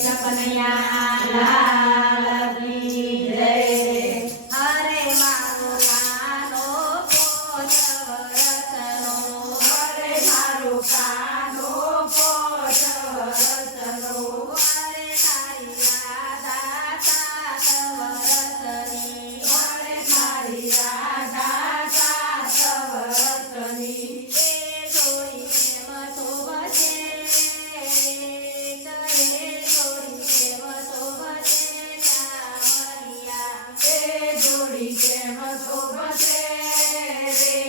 કનૈયા લાલ કી જય. હરે મારો કાનો પોત વરસનો, હરે મારો કાનો પોત વરસનો, હરે તારી રાધા 7 વરસની, હરે મારી રાધા 7 વરસની. એ જોડી પ્રેમ શોભશે, એ જોડી પ્રેમ શોભશે સામરિયા. એ જોડી કેમ શોભશે રે,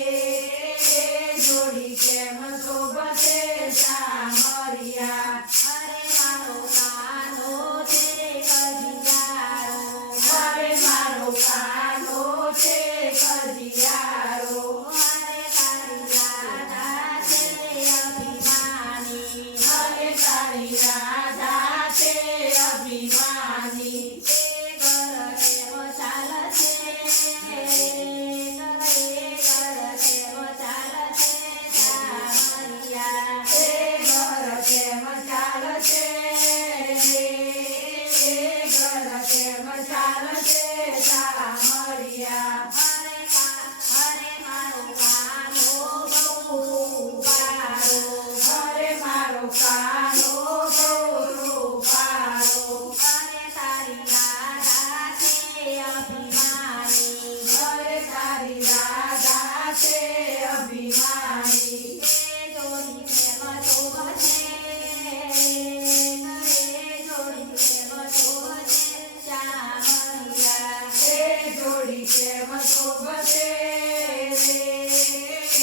એ જોડી કેમ શોભશે સામરિયા. હરે મારો કાનો છે કજિયારો, હરે મારો કાનો છે કજિયારો, હરે તારી રાધા છે અભિમાની, હરે તારી રાધા છે અભિમાની. એ ઘર કેમ ચાલશે, એ ઘર કેમ ચાલશે સામરિયા. એ ઘર કેમ ચાલશે રે, એ ઘર કેમ ચાલશે સામરિયા. હરે મારો કાનો બહુ રૂપારો, હરે મારો કાનો બહુ રૂપારો, હરે તારી રાધા છે અભિમાની, હરે તારી રાધા છે અભિમાની. એ જોડી પ્રેમ શોભશે, એ જોડી પ્રેમ શોભશે સામરિયા. એ જોડી કેમ શોભશે રે,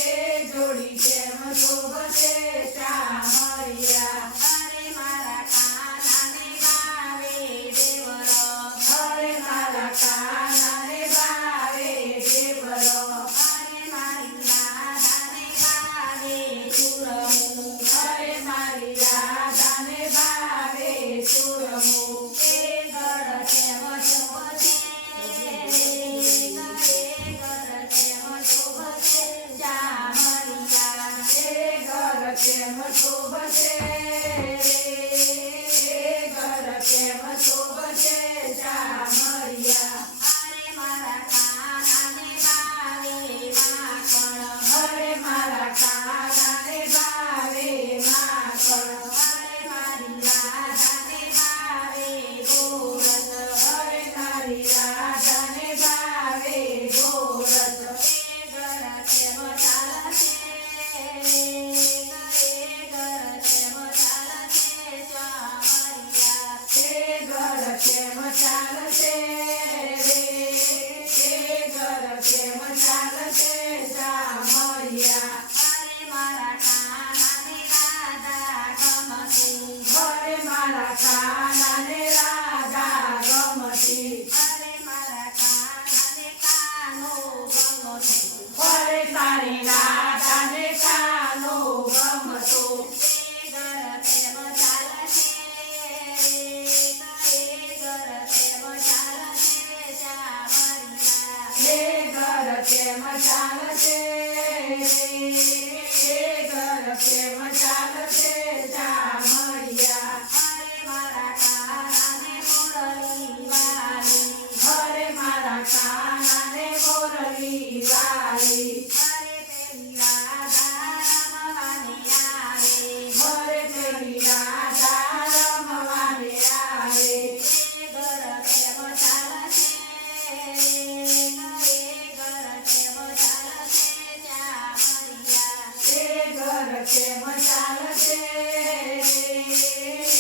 એ જોડી કેમ શોભશે સામરિયા. હરે મારા કાનાને ભાવે દેવરો, હરે મારા કાનાને ભાવે દેવરો, હરે મારી રાધાને ભાવે સુરમું, હરે મારી રાધાને ભાવે સુરમું. એ ઘર કેમ શોભશે, એ ઘર કેમ શોભશે સામરિયા. એ ઘર કેમ શોભશે રે, એ ઘર કેમ શોભશે સામરિયા. હરે મારા કાનાને ભાવે માખણ, હરે મારા કાનાને ભાવે માખણ, હરે મારી રાધાને ભાવે ગોરસ, હરે મારી રાધાને ભાવે ગોરસ. એ ઘર કેમ ચાલશે, એ ઘર કેમ ચાલશે સામરિયા. એ ઘર કેમ ચાલશે રે, એ ઘર કેમ ચાલશે સામરિયા. હરે મારા કાનાને રાધા ગમતી, હરે મારા કાનાને રાધા ગમતી, હરે મારા કાનાને કાનો ગમતી, હરે તારી રાધાને કાનો ગમતો. એ ઘર કેમ ચાલશે, એ ઘર કેમ ચાલશે સામરિયા. એ ઘર કેમ ચાલશે રે, એ ઘર કેમ ચાલશે સામરિયા. હરે મારા કાનાને મુરલી વાલી, હરે મારા કાનાને મોરલી વાલી, હરે પેલી રાધા રમવાને આવે, હરે તેરી રાધા રમવાને આવે. એ ઘર કેમ ચાલશે, એ ઘર કેમ ચાલશે સામરિયા. એ ઘર કેમ ચાલશે રે,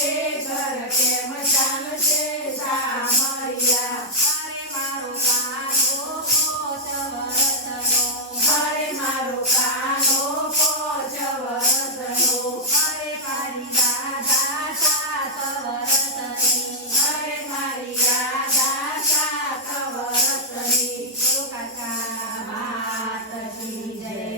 એ ઘર કેમ ચાલશે સામરિયા.